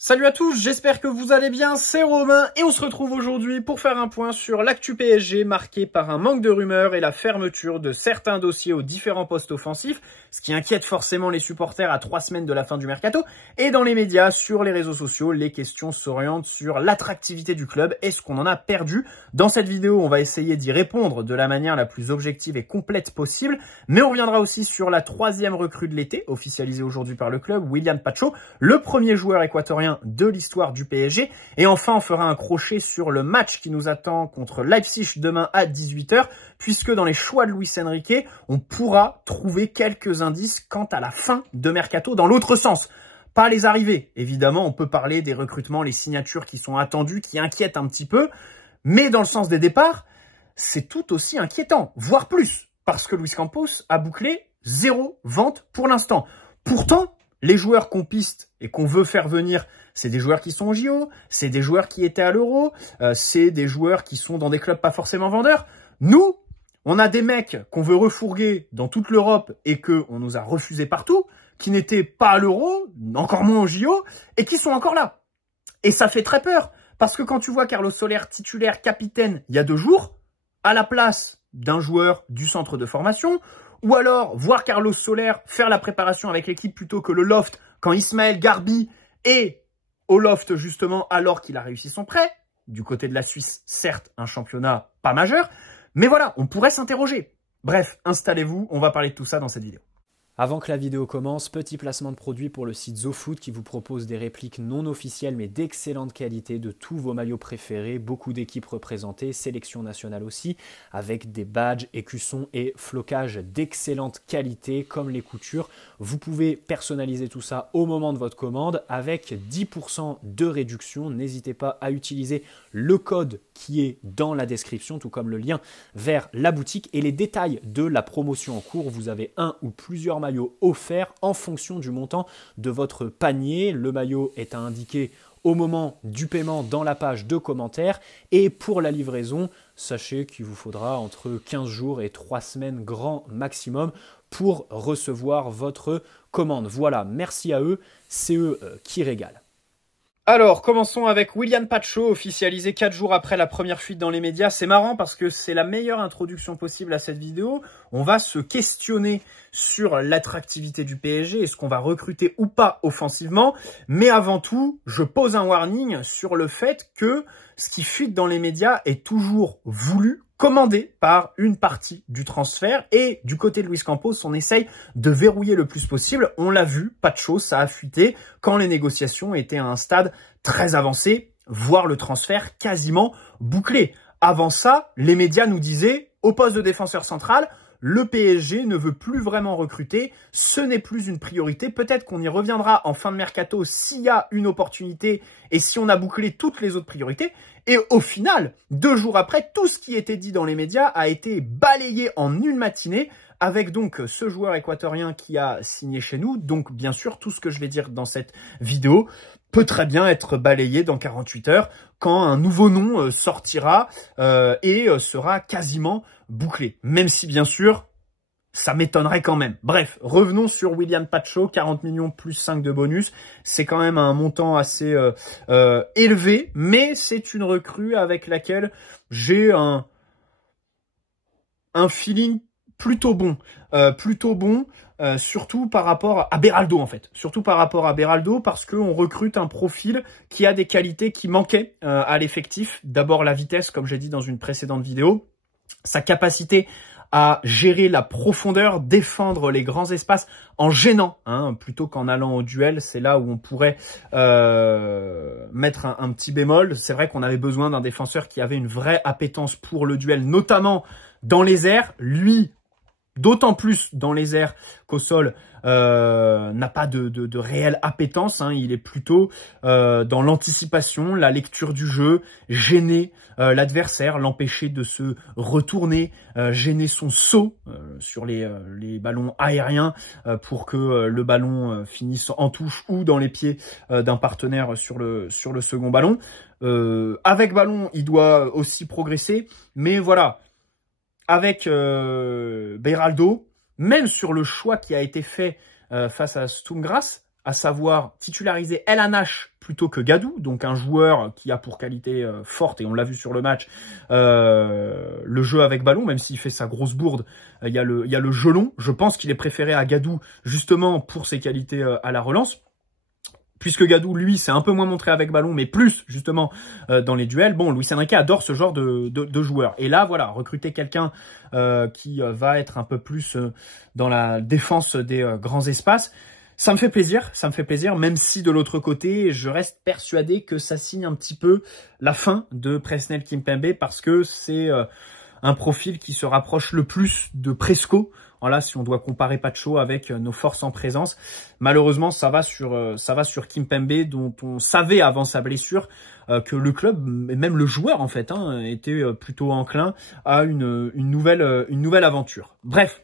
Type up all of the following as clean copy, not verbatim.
Salut à tous, j'espère que vous allez bien, c'est Romain et on se retrouve aujourd'hui pour faire un point sur l'actu PSG marqué par un manque de rumeurs et la fermeture de certains dossiers aux différents postes offensifs, ce qui inquiète forcément les supporters à 3 semaines de la fin du mercato. Et dans les médias, sur les réseaux sociaux, les questions s'orientent sur l'attractivité du club. Est-ce qu'on en a perdu? Dans cette vidéo, on va essayer d'y répondre de la manière la plus objective et complète possible, mais on reviendra aussi sur la 3e recrue de l'été, officialisée aujourd'hui par le club, Willian Pacho, le premier joueur équatorien de l'histoire du PSG. Et enfin, on fera un crochet sur le match qui nous attend contre Leipzig demain à 18 h, puisque dans les choix de Luis Enrique, on pourra trouver quelques indices quant à la fin de mercato dans l'autre sens. Pas les arrivées. Évidemment, on peut parler des recrutements, les signatures qui sont attendues, qui inquiètent un petit peu, mais dans le sens des départs, c'est tout aussi inquiétant, voire plus, parce que Luis Campos a bouclé 0 vente pour l'instant. Pourtant, les joueurs qu'on piste et qu'on veut faire venir, c'est des joueurs qui sont au JO, c'est des joueurs qui étaient à l'Euro, c'est des joueurs qui sont dans des clubs pas forcément vendeurs. Nous, on a des mecs qu'on veut refourguer dans toute l'Europe et qu'on nous a refusés partout, qui n'étaient pas à l'Euro, encore moins au JO, et qui sont encore là. Et ça fait très peur, parce que quand tu vois Carlos Soler titulaire capitaine il y a 2 jours, à la place d'un joueur du centre de formation, ou alors voir Carlos Soler faire la préparation avec l'équipe plutôt que le loft quand Ismaël Garbi est au loft justement alors qu'il a réussi son prêt. Du côté de la Suisse, certes, un championnat pas majeur, mais voilà, on pourrait s'interroger. Bref, installez-vous, on va parler de tout ça dans cette vidéo. Avant que la vidéo commence, petit placement de produit pour le site ZoFoot qui vous propose des répliques non officielles mais d'excellente qualité de tous vos maillots préférés, beaucoup d'équipes représentées, sélection nationale aussi, avec des badges, écussons et flocages d'excellente qualité comme les coutures. Vous pouvez personnaliser tout ça au moment de votre commande avec 10% de réduction. N'hésitez pas à utiliser le code qui est dans la description, tout comme le lien vers la boutique et les détails de la promotion en cours. Vous avez un ou plusieurs maillot offert en fonction du montant de votre panier. Le maillot est à indiquer au moment du paiement dans la page de commentaires. Et pour la livraison, sachez qu'il vous faudra entre 15 jours et 3 semaines grand maximum pour recevoir votre commande. Voilà, merci à eux, c'est eux qui régalent. Alors, commençons avec Willian Pacho, officialisé 4 jours après la première fuite dans les médias. C'est marrant parce que c'est la meilleure introduction possible à cette vidéo. On va se questionner sur l'attractivité du PSG, est-ce qu'on va recruter ou pas offensivement. Mais avant tout, je pose un warning sur le fait que ce qui fuite dans les médias est toujours voulu, commandé par une partie du transfert. Et du côté de Luis Campos, on essaye de verrouiller le plus possible. On l'a vu, pas de chose, ça a fuité quand les négociations étaient à un stade très avancé, voire le transfert quasiment bouclé. Avant ça, les médias nous disaient, au poste de défenseur central, le PSG ne veut plus vraiment recruter, ce n'est plus une priorité. Peut-être qu'on y reviendra en fin de mercato s'il y a une opportunité et si on a bouclé toutes les autres priorités. Et au final, 2 jours après, tout ce qui était dit dans les médias a été balayé en une matinée avec donc ce joueur équatorien qui a signé chez nous. Donc bien sûr, tout ce que je vais dire dans cette vidéo peut très bien être balayé dans 48 heures quand un nouveau nom sortira et sera quasiment bouclé. Même si bien sûr, ça m'étonnerait quand même. Bref, revenons sur Willian Pacho, 40 millions plus 5 de bonus. C'est quand même un montant assez élevé, mais c'est une recrue avec laquelle j'ai un feeling plutôt bon. Surtout par rapport à Beraldo en fait. Surtout par rapport à Beraldo parce qu'on recrute un profil qui a des qualités qui manquaient à l'effectif. D'abord la vitesse, comme j'ai dit dans une précédente vidéo. Sa capacité à gérer la profondeur, défendre les grands espaces en gênant, plutôt qu'en allant au duel. C'est là où on pourrait mettre un petit bémol. C'est vrai qu'on avait besoin d'un défenseur qui avait une vraie appétence pour le duel, notamment dans les airs. Lui, d'autant plus dans les airs qu'au sol, n'a pas de réelle appétence. Il est plutôt dans l'anticipation, la lecture du jeu, gêner l'adversaire, l'empêcher de se retourner, gêner son saut sur les ballons aériens pour que le ballon finisse en touche ou dans les pieds d'un partenaire sur le second ballon. Avec ballon, il doit aussi progresser, mais voilà. Avec Beraldo, même sur le choix qui a été fait face à Sturm Graz, à savoir titulariser El Hannach plutôt que Gadou, donc un joueur qui a pour qualité forte, et on l'a vu sur le match, le jeu avec ballon, même s'il fait sa grosse bourde, il y a le jeu long. Je pense qu'il est préféré à Gadou, justement pour ses qualités à la relance. Puisque Gadou, lui, s'est un peu moins montré avec ballon, mais plus, justement, dans les duels. Bon, Luis Enrique adore ce genre de joueur. Et là, voilà, recruter quelqu'un qui va être un peu plus dans la défense des grands espaces, ça me fait plaisir, même si de l'autre côté, je reste persuadé que ça signe un petit peu la fin de Presnel Kimpembe, parce que c'est un profil qui se rapproche le plus de Presco. Voilà, si on doit comparer Pacho avec nos forces en présence. Malheureusement, ça va sur Kimpembe, dont on savait avant sa blessure que le club, et même le joueur en fait, était plutôt enclin à une nouvelle aventure. Bref,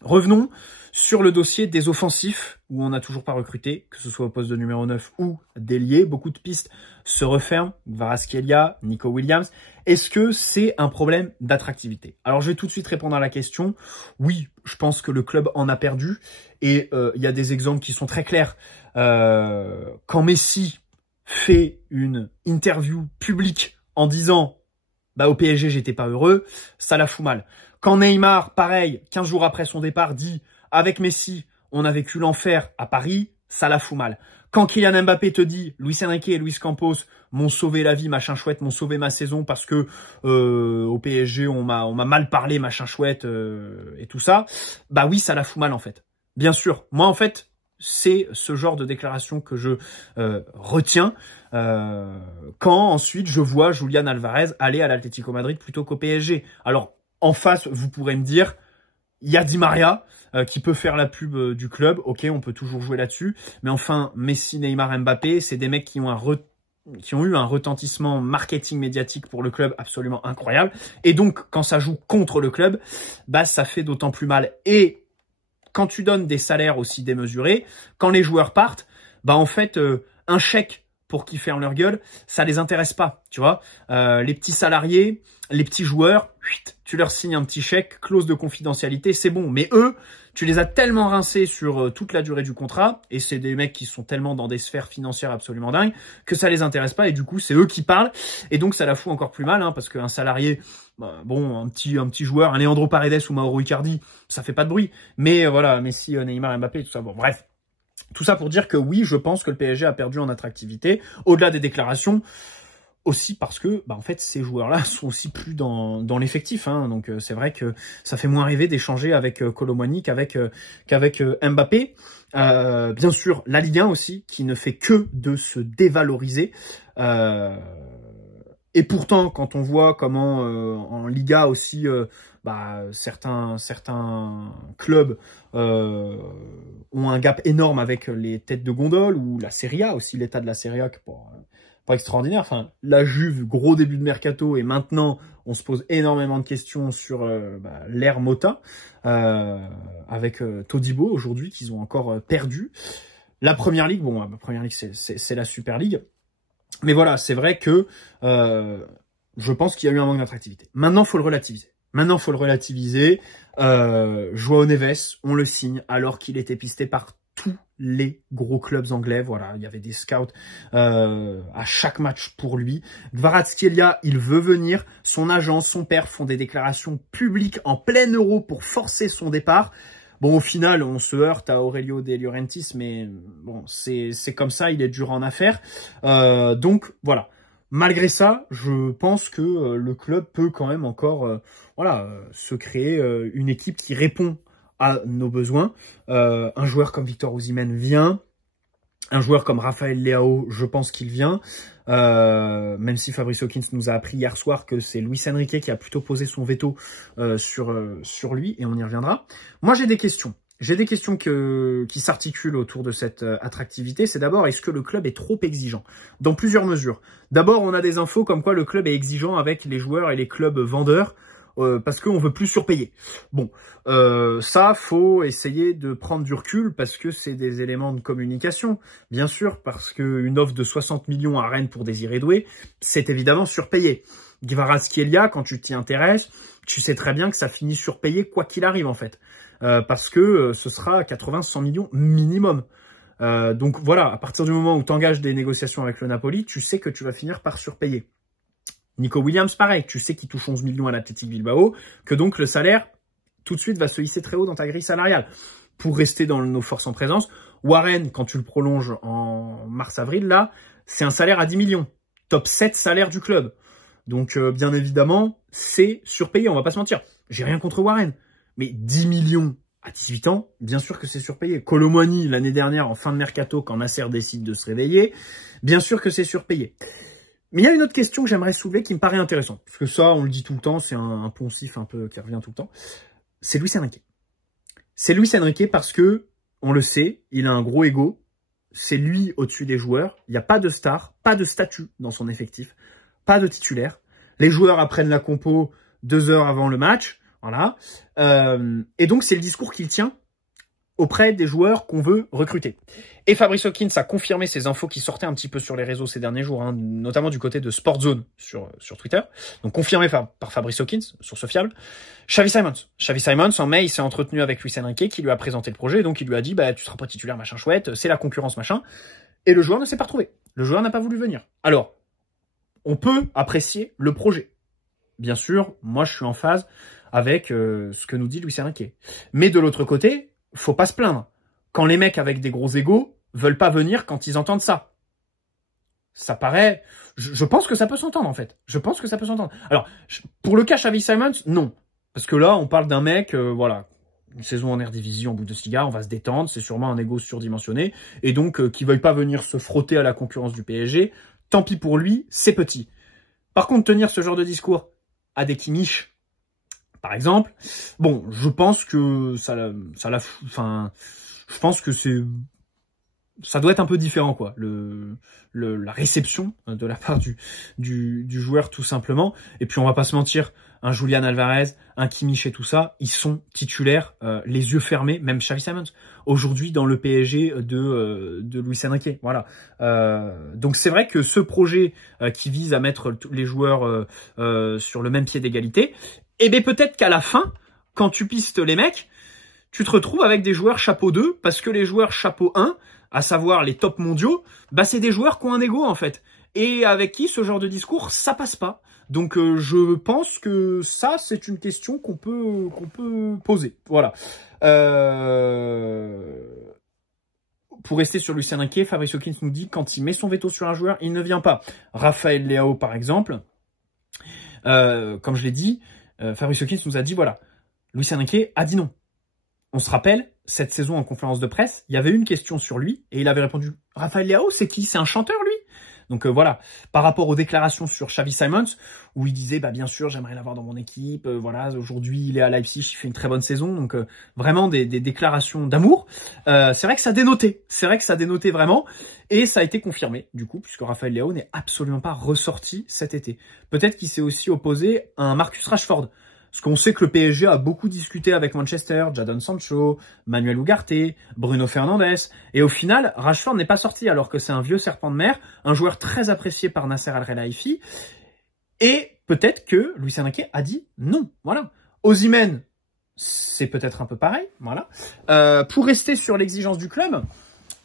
revenons sur le dossier des offensifs, où on n'a toujours pas recruté, que ce soit au poste de numéro 9 ou d'ailier. Beaucoup de pistes se referment. Kvaratskhelia, Nico Williams. Est-ce que c'est un problème d'attractivité? Alors, je vais tout de suite répondre à la question. Oui, je pense que le club en a perdu. Et il y a des exemples qui sont très clairs. Quand Messi fait une interview publique en disant « Bah, au PSG, j'étais pas heureux », ça la fout mal. Quand Neymar, pareil, 15 jours après son départ, dit « Avec Messi, on a vécu l'enfer à Paris », ça la fout mal. Quand Kylian Mbappé te dit « Luis Enrique et Luis Campos m'ont sauvé la vie, machin chouette, m'ont sauvé ma saison parce que au PSG, on m'a mal parlé, machin chouette, et tout ça », bah oui, ça la fout mal en fait. Bien sûr, moi en fait, c'est ce genre de déclaration que je retiens quand ensuite je vois Julián Alvarez aller à l'Atlético Madrid plutôt qu'au PSG. Alors, en face, vous pourrez me dire, il y a Di Maria qui peut faire la pub du club. Ok, on peut toujours jouer là-dessus. Mais enfin, Messi, Neymar, Mbappé, c'est des mecs qui ont eu un retentissement marketing médiatique pour le club absolument incroyable. Et donc, quand ça joue contre le club, bah ça fait d'autant plus mal. Et quand tu donnes des salaires aussi démesurés, quand les joueurs partent, bah en fait, un chèque pour qu'ils ferment leur gueule, ça les intéresse pas, tu vois. Les petits salariés, les petits joueurs, tu leur signes un petit chèque, clause de confidentialité, c'est bon. Mais eux, tu les as tellement rincés sur toute la durée du contrat, et c'est des mecs qui sont tellement dans des sphères financières absolument dingues, que ça les intéresse pas, et du coup, c'est eux qui parlent, et donc ça la fout encore plus mal, parce qu'un salarié, bon, un petit joueur, un Leandro Paredes ou Mauro Icardi, ça fait pas de bruit. Mais voilà, Messi, Neymar, Mbappé, tout ça, bon, bref. Tout ça pour dire que oui, je pense que le PSG a perdu en attractivité, au-delà des déclarations, aussi parce que, en fait, ces joueurs-là sont aussi plus dans l'effectif. Donc, c'est vrai que ça fait moins rêver d'échanger avec Kolo Muani qu'avec Mbappé. Bien sûr, la Ligue 1 aussi, qui ne fait que de se dévaloriser. Et pourtant, quand on voit comment en Liga aussi, certains clubs ont un gap énorme avec les têtes de gondole, ou la Serie A aussi, l'état de la Serie A qui est pas extraordinaire. Enfin, la Juve, gros début de mercato, et maintenant on se pose énormément de questions sur l'ère Mota, avec Todibo aujourd'hui qu'ils ont encore perdu. La Première Ligue, bon, la Première Ligue c'est la Super League. Mais voilà, c'est vrai que je pense qu'il y a eu un manque d'attractivité. Maintenant, faut le relativiser. João Neves, on le signe alors qu'il était pisté par tous les gros clubs anglais. Voilà, il y avait des scouts à chaque match pour lui. Kvaratskhelia, il veut venir. Son agent, son père font des déclarations publiques en plein euro pour forcer son départ. Bon, au final, on se heurte à Aurelio De Laurentiis, mais bon, c'est comme ça, il est dur en affaires. Donc, voilà. Malgré ça, je pense que le club peut quand même encore se créer une équipe qui répond à nos besoins. Un joueur comme Victor Osimhen vient. Un joueur comme Raphaël Leao, je pense qu'il vient. Même si Fabrice Hawkins nous a appris hier soir que c'est Luis Enrique qui a plutôt posé son veto sur lui, et on y reviendra. Moi, j'ai des questions. J'ai des questions qui s'articulent autour de cette attractivité. C'est d'abord, est-ce que le club est trop exigeant? Dans plusieurs mesures. D'abord, on a des infos comme quoi le club est exigeant avec les joueurs et les clubs vendeurs, parce qu'on veut plus surpayer. Bon, ça, faut essayer de prendre du recul parce que c'est des éléments de communication, bien sûr, parce qu'une offre de 60 millions à Rennes pour Désiré Doué, c'est évidemment surpayé. Kvaratskhelia, quand tu t'y intéresses, tu sais très bien que ça finit surpayé quoi qu'il arrive en fait, parce que ce sera 80-100 millions minimum. Donc voilà, à partir du moment où tu engages des négociations avec le Napoli, tu sais que tu vas finir par surpayer. Nico Williams, pareil, tu sais qu'il touche 11 millions à l'Athletic Bilbao, que donc le salaire, tout de suite, va se hisser très haut dans ta grille salariale. Pour rester dans nos forces en présence, Warren, quand tu le prolonges en mars-avril, là, c'est un salaire à 10 millions. Top 7 salaire du club. Donc, bien évidemment, c'est surpayé, on va pas se mentir. J'ai rien contre Warren, mais 10 millions à 18 ans, bien sûr que c'est surpayé. Kolo Muani, l'année dernière, en fin de mercato, quand Nasser décide de se réveiller, bien sûr que c'est surpayé. Mais il y a une autre question que j'aimerais soulever qui me paraît intéressante. Parce que ça, on le dit tout le temps, c'est un poncif un peu qui revient tout le temps. C'est Luis Enrique. C'est Luis Enrique parce que, on le sait, il a un gros ego. C'est lui au-dessus des joueurs. Il n'y a pas de star, pas de statut dans son effectif, pas de titulaire. Les joueurs apprennent la compo 2 heures avant le match. Voilà. Et donc, c'est le discours qu'il tient auprès des joueurs qu'on veut recruter. Et Fabrice Hawkins a confirmé ces infos qui sortaient un petit peu sur les réseaux ces derniers jours, hein, notamment du côté de Sportzone sur Twitter. Donc confirmé par Fabrice Hawkins, source fiable. Xavi Simons, en mai, il s'est entretenu avec Luis Enrique qui lui a présenté le projet, donc il lui a dit bah tu seras pas titulaire machin chouette, c'est la concurrence machin. Et le joueur ne s'est pas retrouvé. Le joueur n'a pas voulu venir. Alors, on peut apprécier le projet. Bien sûr, moi je suis en phase avec ce que nous dit Luis Enrique. Mais de l'autre côté, faut pas se plaindre. Quand les mecs avec des gros égos veulent pas venir quand ils entendent ça. Ça paraît... Je pense que ça peut s'entendre, en fait. Je pense que ça peut s'entendre. Alors, pour le cas Xavi Simons, non. Parce que là, on parle d'un mec, voilà, une saison en Eredivisie, en bout de cigare, on va se détendre, c'est sûrement un égo surdimensionné. Et donc, qui veuille pas venir se frotter à la concurrence du PSG, tant pis pour lui, c'est petit. Par contre, tenir ce genre de discours à des Kimmich, par exemple, bon, je pense que enfin, je pense que ça doit être un peu différent, quoi. La réception de la part du joueur, tout simplement. Et puis, on va pas se mentir, un Julian Alvarez, un Kimmich et tout ça, ils sont titulaires, les yeux fermés, même Xavi Simons. Aujourd'hui, dans le PSG de Luis Enrique. Voilà. Donc, c'est vrai que ce projet qui vise à mettre les joueurs sur le même pied d'égalité, et bien peut-être qu'à la fin, quand tu pistes les mecs, tu te retrouves avec des joueurs chapeau 2, parce que les joueurs chapeau 1, à savoir les top mondiaux, bah c'est des joueurs qui ont un ego en fait. Et avec qui ce genre de discours, ça passe pas. Donc je pense que ça, c'est une question qu'on peut poser. Voilà. Pour rester sur Luis Enrique, Fabrice Hawkins nous dit quand il met son veto sur un joueur, il ne vient pas. Raphaël Leao par exemple, comme je l'ai dit, Fabrice Hawkins nous a dit, voilà, Luis Enrique a dit non. On se rappelle, cette saison en conférence de presse, il y avait une question sur lui, et il avait répondu, Raphaël Leao, c'est qui? C'est un chanteur, lui? Donc voilà, par rapport aux déclarations sur Xavi Simons, où il disait, bah bien sûr, j'aimerais l'avoir dans mon équipe, voilà, aujourd'hui, il est à Leipzig, il fait une très bonne saison, donc vraiment des déclarations d'amour. C'est vrai que ça dénotait vraiment, et ça a été confirmé, du coup, puisque Raphaël Leao n'est absolument pas ressorti cet été. Peut-être qu'il s'est aussi opposé à un Marcus Rashford, parce qu'on sait que le PSG a beaucoup discuté avec Manchester, Jadon Sancho, Manuel Ugarte, Bruno Fernandes, et au final, Rashford n'est pas sorti alors que c'est un vieux serpent de mer, un joueur très apprécié par Nasser Al-Khelaifi, et peut-être que Luis Enrique a dit non, voilà. Osimhen, c'est peut-être un peu pareil, voilà. Pour rester sur l'exigence du club,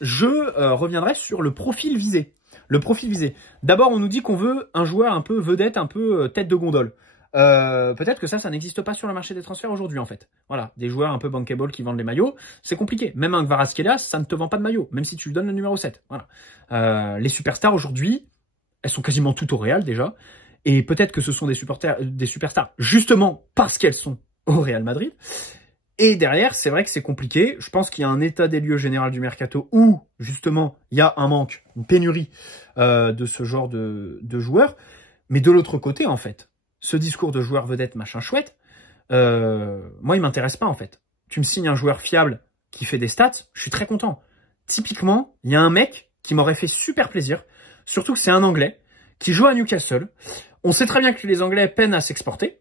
je reviendrai sur le profil visé. Le profil visé. D'abord, on nous dit qu'on veut un joueur un peu vedette, un peu tête de gondole. Peut-être que ça n'existe pas sur le marché des transferts aujourd'hui, en fait. Voilà, des joueurs un peu bankable qui vendent les maillots, c'est compliqué. Même un Kvaratskhelia, ça ne te vend pas de maillot, même si tu lui donnes le numéro 7. Voilà. Les superstars aujourd'hui, elles sont quasiment toutes au Real déjà, et peut-être que ce sont des superstars justement parce qu'elles sont au Real Madrid. Et derrière, c'est vrai que c'est compliqué. Je pense qu'il y a un état des lieux général du mercato où, justement, il y a un manque, une pénurie de ce genre de joueurs. Mais de l'autre côté, en fait, ce discours de joueur vedette, machin chouette, moi, il m'intéresse pas, en fait. Tu me signes un joueur fiable qui fait des stats, je suis très content. Typiquement, il y a un mec qui m'aurait fait super plaisir, surtout que c'est un Anglais, qui joue à Newcastle. On sait très bien que les Anglais peinent à s'exporter.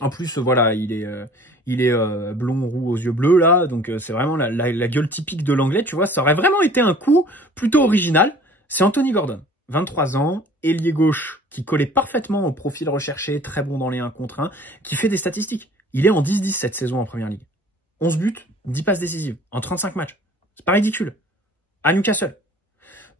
En plus, voilà, il est blond, roux, aux yeux bleus, là, donc c'est vraiment la gueule typique de l'Anglais, tu vois. Ça aurait vraiment été un coup plutôt original. C'est Anthony Gordon, 23 ans, ailier gauche, qui collait parfaitement au profil recherché, très bon dans les 1 contre 1, qui fait des statistiques. Il est en 10-10 cette saison en Première Ligue. 11 buts, 10 passes décisives, en 35 matchs. C'est pas ridicule. à Newcastle.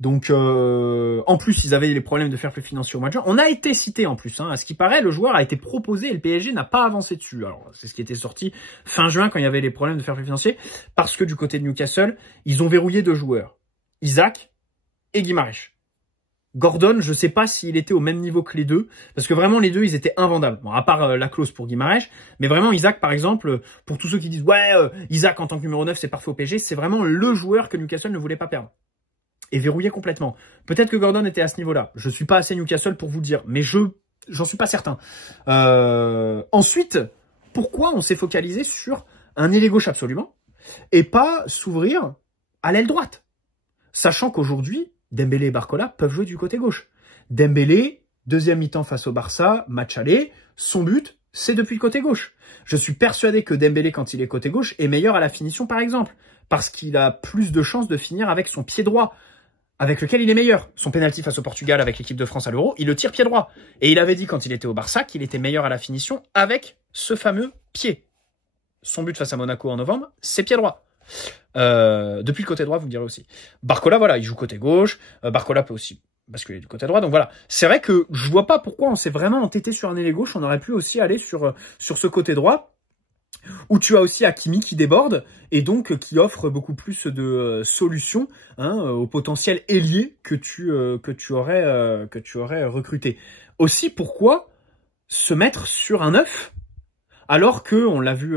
Donc, en plus, ils avaient les problèmes de fair play financier au mois de juin. On a été cité en plus. À ce qui paraît, le joueur a été proposé et le PSG n'a pas avancé dessus. Alors, c'est ce qui était sorti fin juin quand il y avait les problèmes de fair play financier. Parce que du côté de Newcastle, ils ont verrouillé 2 joueurs. Isaac et Guimarães. Gordon, je sais pas s'il était au même niveau que les deux. Parce que vraiment, les deux, ils étaient invendables. Bon, à part la clause pour Guimarães. Mais vraiment, Isaac, par exemple, pour tous ceux qui disent « Ouais, Isaac en tant que numéro 9, c'est parfait au PSG », c'est vraiment le joueur que Newcastle ne voulait pas perdre. Et verrouillé complètement. Peut-être que Gordon était à ce niveau-là. Je suis pas assez Newcastle pour vous le dire, mais j'en suis pas certain. Ensuite, pourquoi on s'est focalisé sur un ailier gauche absolument et pas s'ouvrir à l'aile droite, sachant qu'aujourd'hui Dembélé et Barcola peuvent jouer du côté gauche. Dembélé, deuxième mi-temps face au Barça, match aller, son but, c'est depuis le côté gauche. Je suis persuadé que Dembélé, quand il est côté gauche, est meilleur à la finition par exemple, parce qu'il a plus de chances de finir avec son pied droit, avec lequel il est meilleur. Son penalty face au Portugal avec l'équipe de France à l'Euro, il le tire pied droit. Et il avait dit quand il était au Barça qu'il était meilleur à la finition avec ce fameux pied. Son but face à Monaco en novembre, c'est pied droit. Depuis le côté droit, vous me direz aussi. Barcola, voilà, il joue côté gauche. Barcola peut aussi basculer du côté droit. Donc voilà, c'est vrai que je vois pas pourquoi on s'est vraiment entêté sur un ailier gauche. On aurait pu aussi aller sur ce côté droit, où tu as aussi Hakimi qui déborde et donc qui offre beaucoup plus de solutions au potentiel ailier que tu aurais recruté. Aussi, pourquoi se mettre sur un 9 alors que on l'a vu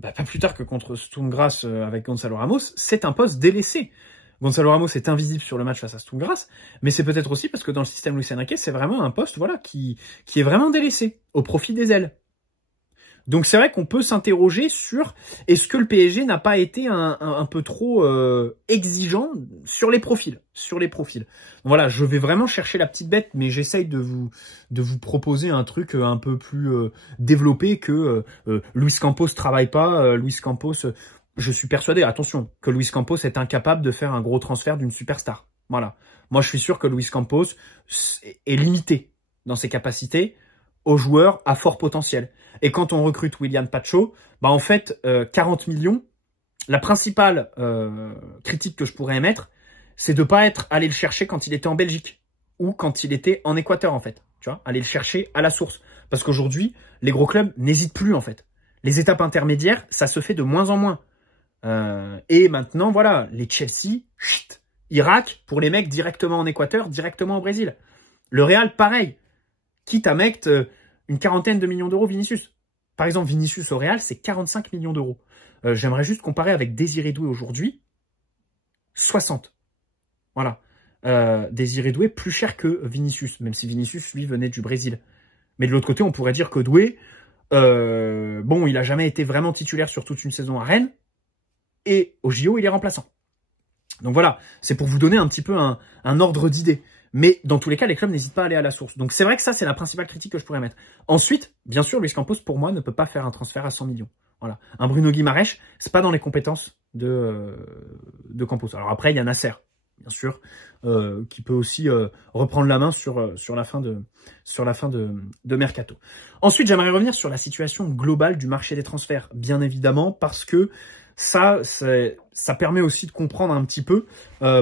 pas plus tard que contre Sturm Graz avec Gonzalo Ramos, c'est un poste délaissé. Gonzalo Ramos est invisible sur le match face à Sturm Graz, mais c'est peut-être aussi parce que dans le système Luis Enrique, c'est vraiment un poste qui est vraiment délaissé au profit des ailes. Donc c'est vrai qu'on peut s'interroger sur est-ce que le PSG n'a pas été un peu trop exigeant sur les profils. Donc voilà, je vais vraiment chercher la petite bête, mais j'essaye de vous proposer un truc un peu plus développé que Luis Campos travaille pas. Luis Campos, je suis persuadé, attention, que Luis Campos est incapable de faire un gros transfert d'une superstar. Voilà, moi je suis sûr que Luis Campos est limité dans ses capacités aux joueurs à fort potentiel. Et quand on recrute William Pacho, en fait, 40 millions, la principale critique que je pourrais émettre, c'est de pas aller le chercher quand il était en Belgique ou quand il était en Équateur, en fait. Tu vois, aller le chercher à la source. Parce qu'aujourd'hui, les gros clubs n'hésitent plus, en fait. Les étapes intermédiaires, ça se fait de moins en moins. Et maintenant, voilà, les Chelsea, Irak, pour les mecs directement en Équateur, directement au Brésil. Le Real, pareil. Quitte à mettre une quarantaine de millions d'euros Vinicius. Par exemple, Vinicius au Real, c'est 45 millions d'euros. J'aimerais juste comparer avec Désiré Doué aujourd'hui. 60. Voilà. Désiré Doué plus cher que Vinicius, même si Vinicius, lui, venait du Brésil. Mais de l'autre côté, on pourrait dire que Doué, il a jamais été vraiment titulaire sur toute une saison à Rennes. Et au JO, il est remplaçant. Donc voilà, c'est pour vous donner un petit peu un ordre d'idée. Mais dans tous les cas, les clubs n'hésitent pas à aller à la source. Donc c'est vrai que ça, c'est la principale critique que je pourrais mettre. Ensuite, bien sûr, Luis Campos, pour moi, ne peut pas faire un transfert à 100 millions. Voilà. Un Bruno Guimarães, c'est pas dans les compétences de Campos. Alors après, il y a Nasser, bien sûr, qui peut aussi reprendre la main sur la fin de Mercato. Ensuite, j'aimerais revenir sur la situation globale du marché des transferts, bien évidemment, parce que ça permet aussi de comprendre un petit peu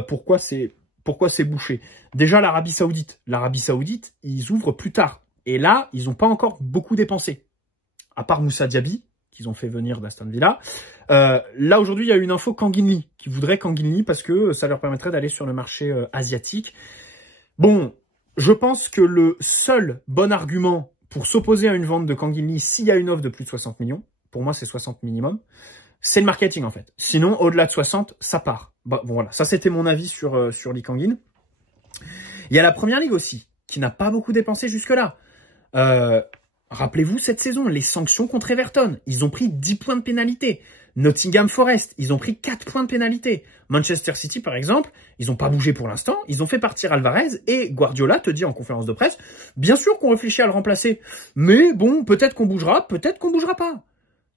pourquoi c'est bouché. Déjà, l'Arabie Saoudite. L'Arabie Saoudite, ils ouvrent plus tard. Et là, ils n'ont pas encore beaucoup dépensé. À part Moussa Diaby, qu'ils ont fait venir d'Aston Villa. Là, aujourd'hui, il y a une info Kanguinli, qui voudrait Kanguinli parce que ça leur permettrait d'aller sur le marché asiatique. Bon, je pense que le seul bon argument pour s'opposer à une vente de Kanguinli, s'il y a une offre de plus de 60 millions, pour moi, c'est 60 minimum, c'est le marketing, en fait. Sinon, au-delà de 60, ça part. Bon, voilà. Ça, c'était mon avis sur Lee Kang-in. Il y a la Première Ligue aussi, qui n'a pas beaucoup dépensé jusque-là. Rappelez-vous cette saison, les sanctions contre Everton. Ils ont pris 10 points de pénalité. Nottingham Forest, ils ont pris 4 points de pénalité. Manchester City, par exemple, ils n'ont pas bougé pour l'instant. Ils ont fait partir Alvarez et Guardiola te dit en conférence de presse, bien sûr qu'on réfléchit à le remplacer. Mais bon, peut-être qu'on bougera pas.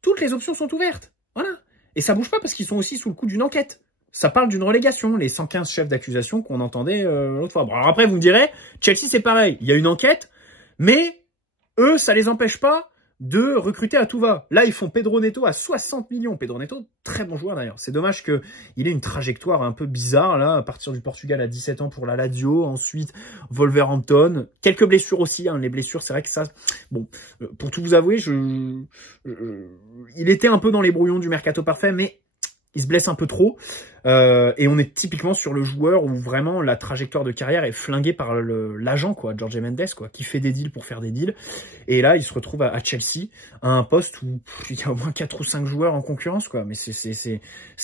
Toutes les options sont ouvertes. Voilà. Et ça bouge pas parce qu'ils sont aussi sous le coup d'une enquête. Ça parle d'une relégation, les 115 chefs d'accusation qu'on entendait l'autre fois. Bon, alors après, vous me direz, Chelsea, c'est pareil. Il y a une enquête, mais eux, ça les empêche pas de recruter à tout va. Là, ils font Pedro Neto à 60 millions. Pedro Neto, très bon joueur d'ailleurs. C'est dommage qu'il ait une trajectoire un peu bizarre, là, à partir du Portugal à 17 ans pour la Lazio, ensuite Wolverhampton. Quelques blessures aussi, hein. Les blessures, c'est vrai que ça... Bon, pour tout vous avouer, il était un peu dans les brouillons du mercato parfait, mais il se blesse un peu trop. Et on est typiquement sur le joueur où vraiment la trajectoire de carrière est flinguée par l'agent, quoi, Jorge Mendes, quoi, qui fait des deals pour faire des deals. Et là, il se retrouve à Chelsea, à un poste où il y a au moins 4 ou 5 joueurs en concurrence, quoi. Mais c'est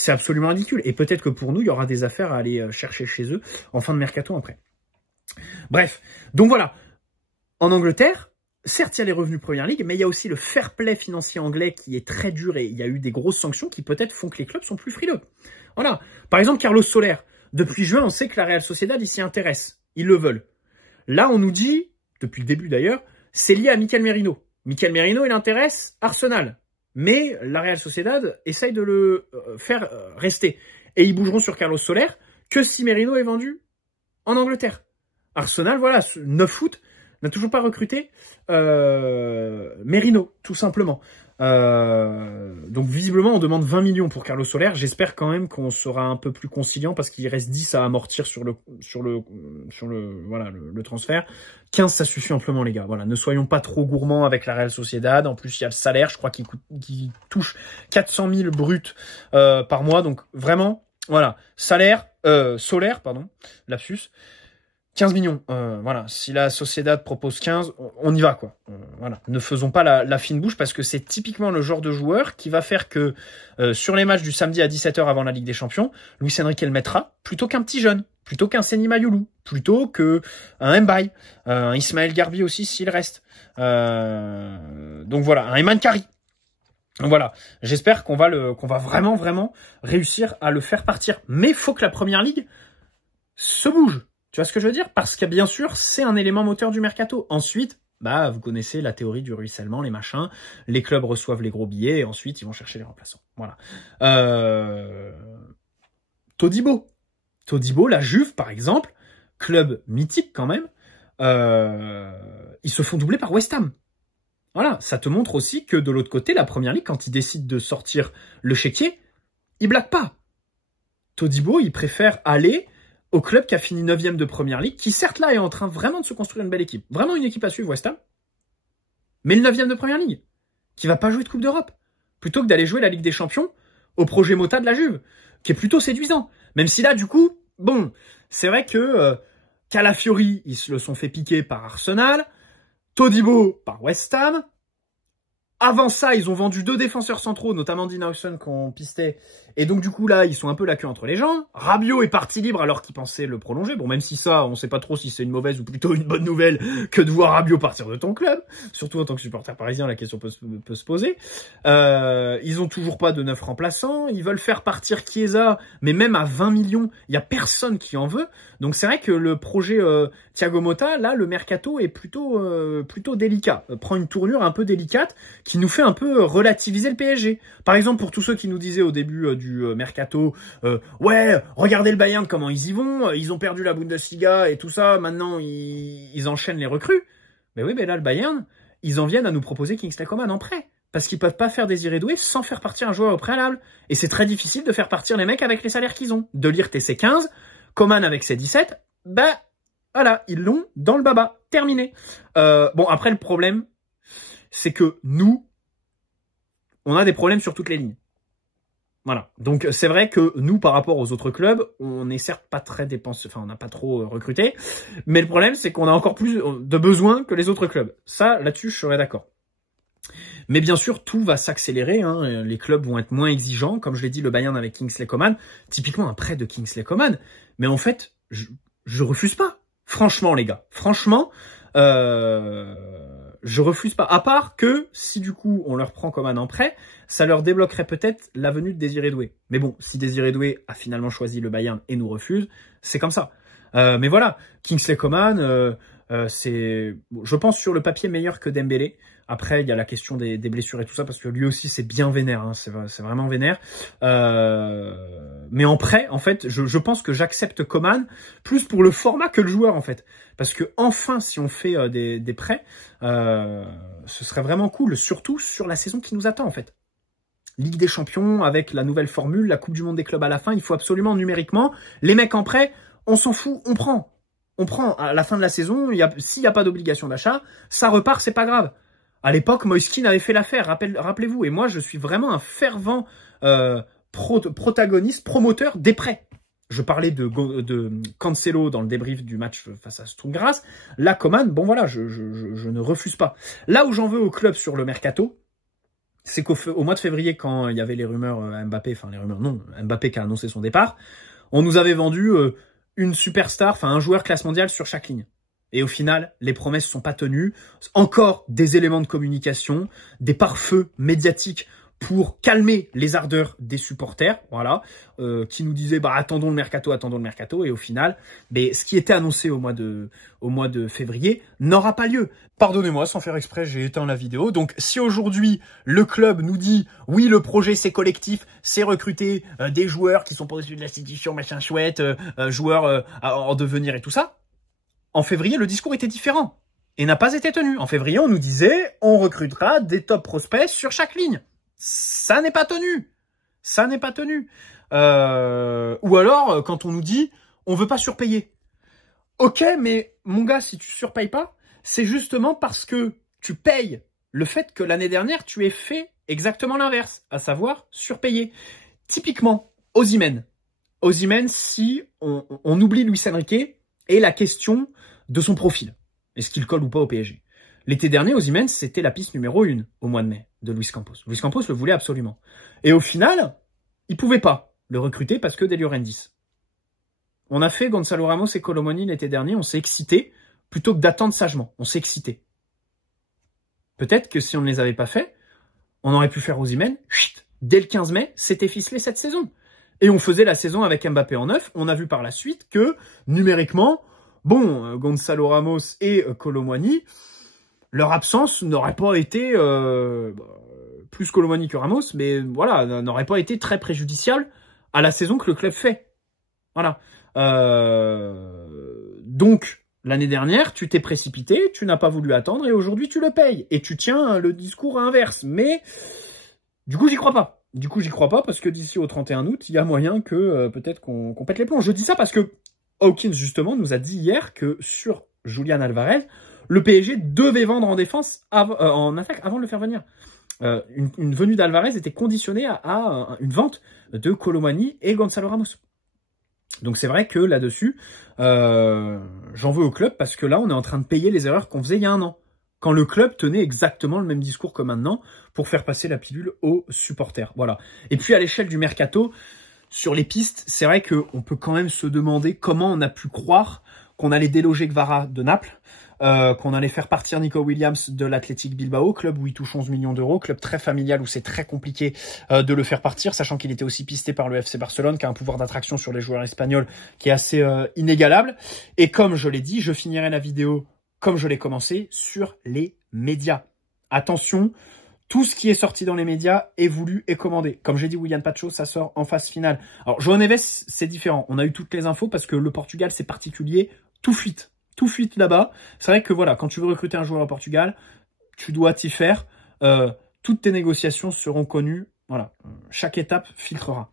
absolument ridicule. Et peut-être que pour nous, il y aura des affaires à aller chercher chez eux en fin de mercato après. Bref. Donc voilà. En Angleterre, certes, il y a les revenus Premier League, mais il y a aussi le fair play financier anglais qui est très dur et il y a eu des grosses sanctions qui peut-être font que les clubs sont plus frileux. Voilà. Par exemple, Carlos Soler. Depuis juin, on sait que la Real Sociedad, ils s'y intéressent. Ils le veulent. Là, on nous dit, depuis le début d'ailleurs, c'est lié à Mikel Merino. Mikel Merino, il intéresse Arsenal. Mais la Real Sociedad essaye de le faire rester. Et ils bougeront sur Carlos Soler que si Merino est vendu en Angleterre. Arsenal, voilà, 9 août, n'a toujours pas recruté Merino, tout simplement. Donc visiblement, on demande 20 millions pour Carlos Soler. J'espère quand même qu'on sera un peu plus conciliant parce qu'il reste 10 à amortir sur le transfert. 15, ça suffit amplement, les gars. Voilà, ne soyons pas trop gourmands avec la Real Sociedad. En plus, il y a le salaire, je crois qu'il touche 400 000 bruts par mois. Donc vraiment, voilà, Soler, pardon, lapsus. 15 millions, voilà. Si la Sociedad propose 15, on y va, quoi. Voilà. Ne faisons pas la fine bouche parce que c'est typiquement le genre de joueur qui va faire que sur les matchs du samedi à 17 h avant la Ligue des Champions, Luis Enrique le mettra plutôt qu'un petit jeune, plutôt qu'un Seny Mayoulou, plutôt qu'un Mbaye, un Ismaël Garbi aussi s'il reste. Donc voilà, un Eman Kari. Voilà, j'espère qu'on va vraiment réussir à le faire partir. Mais faut que la Première Ligue se bouge. Tu vois ce que je veux dire? Parce que bien sûr, c'est un élément moteur du mercato. Ensuite, bah, vous connaissez la théorie du ruissellement, les machins. Les clubs reçoivent les gros billets et ensuite, ils vont chercher les remplaçants. Voilà. Todibo, la Juve, par exemple, club mythique quand même, ils se font doubler par West Ham. Voilà, ça te montre aussi que de l'autre côté, la Première Ligue, quand ils décident de sortir le chéquier, ils blaguent pas. Todibo, il préfère aller au club qui a fini 9e de Première Ligue, qui certes là est en train vraiment de se construire une belle équipe. Vraiment une équipe à suivre, West Ham. Mais le 9e de Première Ligue, qui va pas jouer de Coupe d'Europe. Plutôt que d'aller jouer la Ligue des Champions au projet Mota de la Juve, qui est plutôt séduisant. Même si là, du coup, bon, c'est vrai que Calafiori, ils se le sont fait piquer par Arsenal, Todibo par West Ham. Avant ça, ils ont vendu 2 défenseurs centraux, notamment Dean Howson qu'on pistait. Et donc, du coup, là, ils sont un peu la queue entre les jambes. Rabiot est parti libre alors qu'ils pensaient le prolonger. Bon, même si ça, on sait pas trop si c'est une mauvaise ou plutôt une bonne nouvelle que de voir Rabiot partir de ton club. Surtout en tant que supporter parisien, la question peut se poser. Ils ont toujours pas de 9 remplaçants. Ils veulent faire partir Chiesa, mais même à 20 millions, il y a personne qui en veut. Donc, c'est vrai que le projet Thiago Motta, là, le mercato est plutôt délicat. Prend une tournure un peu délicate qui nous fait un peu relativiser le PSG. Par exemple, pour tous ceux qui nous disaient au début du mercato, ouais, regardez le Bayern, comment ils y vont, ils ont perdu la Bundesliga et tout ça, maintenant ils enchaînent les recrues. Mais oui, mais là, le Bayern, ils en viennent à nous proposer Kingsley Coman en prêt. Parce qu'ils peuvent pas faire Désiré Doué sans faire partir un joueur au préalable. Et c'est très difficile de faire partir les mecs avec les salaires qu'ils ont. De lire ses 15, Coman avec ses 17, bah, voilà, ils l'ont dans le baba. Terminé. Bon, après, le problème, c'est que nous, on a des problèmes sur toutes les lignes. Voilà. Donc, c'est vrai que nous, par rapport aux autres clubs, on n'est certes pas très dépensé, enfin, on n'a pas trop recruté. Mais le problème, c'est qu'on a encore plus de besoins que les autres clubs. Ça, là-dessus, je serais d'accord. Mais bien sûr, tout va s'accélérer. Hein. Les clubs vont être moins exigeants. Comme je l'ai dit, le Bayern avec Kingsley Coman. Typiquement, un prêt de Kingsley Coman. Mais en fait, je refuse pas. Franchement, les gars. Franchement, je refuse pas. À part que, si du coup, on leur prend Coman en prêt, ça leur débloquerait peut-être la venue de Désiré Doué. Mais bon, si Désiré Doué a finalement choisi le Bayern et nous refuse, c'est comme ça. Mais voilà, Kingsley Coman, c'est, je pense, sur le papier meilleur que Dembélé. Après, il y a la question des blessures et tout ça, parce que lui aussi, c'est bien vénère. Hein, c'est vraiment vénère. Mais en prêt, en fait, je pense que j'accepte Coman plus pour le format que le joueur, en fait. Parce que enfin, si on fait des prêts, ce serait vraiment cool. Surtout sur la saison qui nous attend, en fait. Ligue des Champions, avec la nouvelle formule, la Coupe du Monde des clubs à la fin, il faut absolument numériquement. Les mecs en prêt, on s'en fout, on prend. On prend à la fin de la saison, s'il n'y a pas d'obligation d'achat, ça repart, c'est pas grave. À l'époque, Moiskin avait fait l'affaire, rappelez-vous. Et moi, je suis vraiment un fervent protagoniste, promoteur des prêts. Je parlais de Cancelo dans le débrief du match face à Sturm Graz. Là, Coman, bon voilà, je ne refuse pas. Là où j'en veux au club sur le mercato, c'est qu'au mois de février, quand il y avait les rumeurs Mbappé, enfin les rumeurs, non, Mbappé qui a annoncé son départ, on nous avait vendu une superstar, enfin un joueur classe mondiale sur chaque ligne. Et au final, les promesses sont pas tenues. Encore des éléments de communication, des pare-feux médiatiques pour calmer les ardeurs des supporters, voilà, qui nous disaient bah attendons le mercato, et au final, ce qui était annoncé au mois de février n'aura pas lieu. Pardonnez-moi, sans faire exprès, j'ai éteint la vidéo. Donc si aujourd'hui le club nous dit oui, le projet c'est collectif, c'est recruter des joueurs qui sont pas au-dessus de l'institution, machin chouette, joueurs en devenir et tout ça. En février, le discours était différent et n'a pas été tenu. En février, on nous disait on recrutera des top prospects sur chaque ligne. Ça n'est pas tenu. Ça n'est pas tenu. Ou alors, quand on nous dit on veut pas surpayer. Ok, mais mon gars, si tu surpayes pas, c'est justement parce que tu payes le fait que l'année dernière, tu aies fait exactement l'inverse, à savoir surpayer. Typiquement, Osimhen. Osimhen, si on oublie Luis Enrique, et la question de son profil. Est-ce qu'il colle ou pas au PSG? L'été dernier, Osimhen, c'était la piste numéro 1 au mois de mai de Luis Campos. Luis Campos le voulait absolument. Et au final, il pouvait pas le recruter parce que De Laurentiis. On a fait Gonzalo Ramos et Colomoni l'été dernier, on s'est excité plutôt que d'attendre sagement. On s'est excité. Peut-être que si on ne les avait pas fait, on aurait pu faire Osimhen, dès le 15 mai, c'était ficelé cette saison. Et on faisait la saison avec Mbappé en neuf. On a vu par la suite que, numériquement, bon, Gonzalo Ramos et Colomoni, leur absence n'aurait pas été, plus Colomoni que Ramos, mais voilà, n'aurait pas été très préjudiciable à la saison que le club fait. Voilà. Donc, l'année dernière, tu t'es précipité, tu n'as pas voulu attendre, et aujourd'hui, tu le payes. Et tu tiens le discours inverse. Mais, du coup, j'y crois pas. Du coup, j'y crois pas parce que d'ici au 31 août, il y a moyen que peut-être qu'on pète les plombs. Je dis ça parce que Hawkins, justement, nous a dit hier que sur Julian Alvarez, le PSG devait vendre en défense, en attaque, avant de le faire venir. Une venue d'Alvarez était conditionnée à une vente de Colomani et Gonzalo Ramos. Donc c'est vrai que là-dessus, j'en veux au club parce que là, on est en train de payer les erreurs qu'on faisait il y a un an. Quand le club tenait exactement le même discours que maintenant pour faire passer la pilule aux supporters. Voilà. Et puis à l'échelle du mercato, sur les pistes, c'est vrai qu'on peut quand même se demander comment on a pu croire qu'on allait déloger Gvara de Naples, qu'on allait faire partir Nico Williams de l'Athletic Bilbao, club où il touche 11 millions d'euros, club très familial où c'est très compliqué de le faire partir, sachant qu'il était aussi pisté par le FC Barcelone, qui a un pouvoir d'attraction sur les joueurs espagnols qui est assez inégalable. Et comme je l'ai dit, je finirai la vidéo comme je l'ai commencé, sur les médias. Attention, tout ce qui est sorti dans les médias est voulu et commandé. Comme j'ai dit, Willian Pacho, ça sort en phase finale. Alors, João Neves, c'est différent. On a eu toutes les infos parce que le Portugal, c'est particulier. Tout fuite là-bas. C'est vrai que voilà, quand tu veux recruter un joueur au Portugal, tu dois t'y faire. Toutes tes négociations seront connues. Voilà, chaque étape filtrera.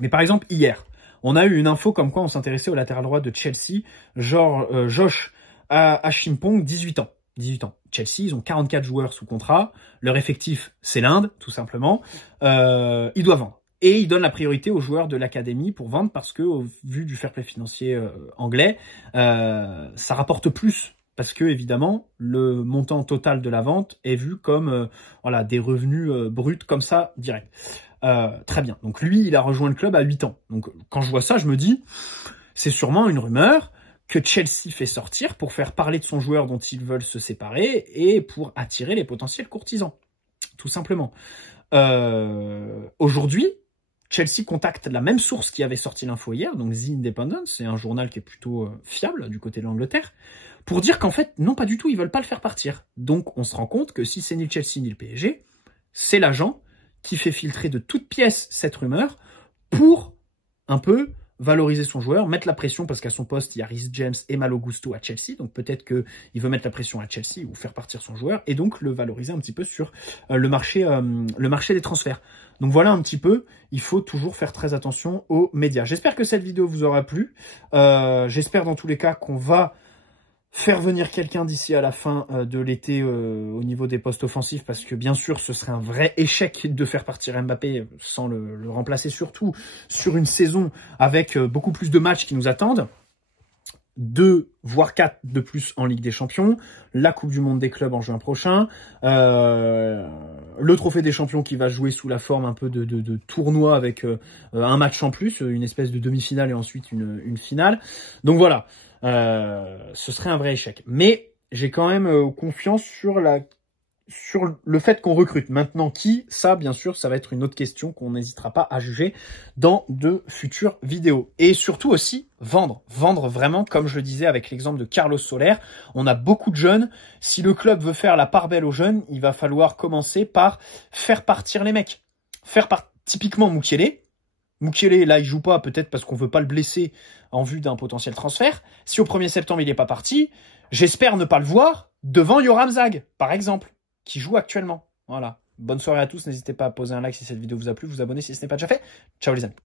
Mais par exemple, hier, on a eu une info comme quoi on s'intéressait au latéral droit de Chelsea, Josh Achimpong, 18 ans. 18 ans. Chelsea, ils ont 44 joueurs sous contrat. Leur effectif, c'est l'Inde, tout simplement. Ils doivent vendre. Et ils donnent la priorité aux joueurs de l'académie pour vendre parce que, au vu du fair play financier anglais, ça rapporte plus. Parce que, évidemment, le montant total de la vente est vu comme voilà, des revenus bruts comme ça, direct. Très bien. Donc lui, il a rejoint le club à 8 ans. Donc quand je vois ça, je me dis, c'est sûrement une rumeur que Chelsea fait sortir pour faire parler de son joueur dont ils veulent se séparer et pour attirer les potentiels courtisans. Tout simplement. Aujourd'hui, Chelsea contacte la même source qui avait sorti l'info hier, donc The Independent, c'est un journal qui est plutôt fiable du côté de l'Angleterre, pour dire qu'en fait, non pas du tout, ils veulent pas le faire partir. Donc on se rend compte que si c'est ni le Chelsea ni le PSG, c'est l'agent qui fait filtrer de toutes pièces cette rumeur pour un peu valoriser son joueur, mettre la pression, parce qu'à son poste, il y a Reece James et Malo Gusto à Chelsea, donc peut-être qu'il veut mettre la pression à Chelsea ou faire partir son joueur, et donc le valoriser un petit peu sur le marché des transferts. Donc voilà un petit peu, il faut toujours faire très attention aux médias. J'espère que cette vidéo vous aura plu, j'espère dans tous les cas qu'on va faire venir quelqu'un d'ici à la fin de l'été au niveau des postes offensifs, parce que bien sûr ce serait un vrai échec de faire partir Mbappé sans le remplacer, surtout sur une saison avec beaucoup plus de matchs qui nous attendent, 2 voire 4 de plus en Ligue des Champions, la Coupe du Monde des clubs en juin prochain, le Trophée des Champions qui va jouer sous la forme un peu de tournoi avec un match en plus, une espèce de demi-finale et ensuite une finale. Donc voilà, ce serait un vrai échec. Mais j'ai quand même confiance sur le fait qu'on recrute. Maintenant, qui? Ça, bien sûr, ça va être une autre question qu'on n'hésitera pas à juger dans de futures vidéos. Et surtout aussi, vendre. Vendre vraiment, comme je le disais avec l'exemple de Carlos Soler. On a beaucoup de jeunes. Si le club veut faire la part belle aux jeunes, il va falloir commencer par faire partir les mecs. Typiquement Mukiele. Mukiele, là, il joue pas, peut-être parce qu'on veut pas le blesser en vue d'un potentiel transfert. Si au 1er septembre, il est pas parti, j'espère ne pas le voir devant Yoram Zag, par exemple, qui joue actuellement. Voilà. Bonne soirée à tous. N'hésitez pas à poser un like si cette vidéo vous a plu, vous abonner si ce n'est pas déjà fait. Ciao les amis.